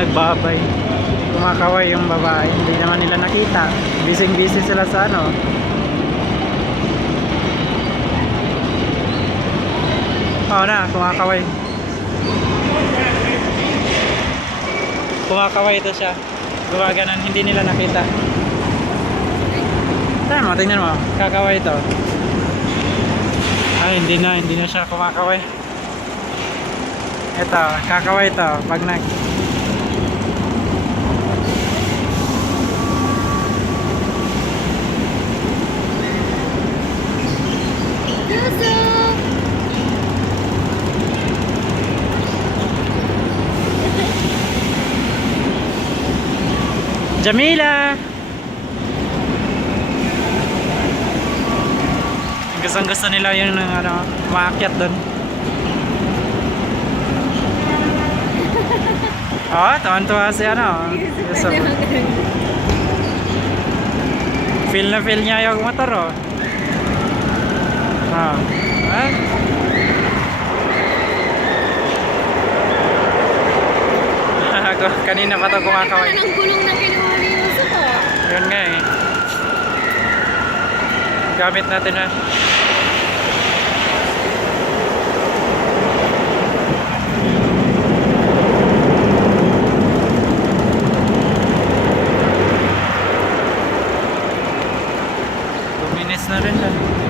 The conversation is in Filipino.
nagbabay. Kumakaway yung babae. Hindi naman nila nakita. Busy sila sa ano. Oo na, kumakaway. Kumakaway ito siya. Gumaganon, hindi nila nakita. Tingnan mo. Kakaway ito. Ay, hindi na siya kumakaway. Ito, kakaway ito. Pag nag... Jamila! Gusto nila yung ano, maakyat doon. Oh, tuwan-tuwa si ano. Gusto ko. Feel na feel niya yung motor, oh. Ah. Ah. Kanina pa ito kumakaway. Ang gulong na kinuha ni Yusuf, oh. Yun nga eh. Gamit natin na. Minutes na rin lang.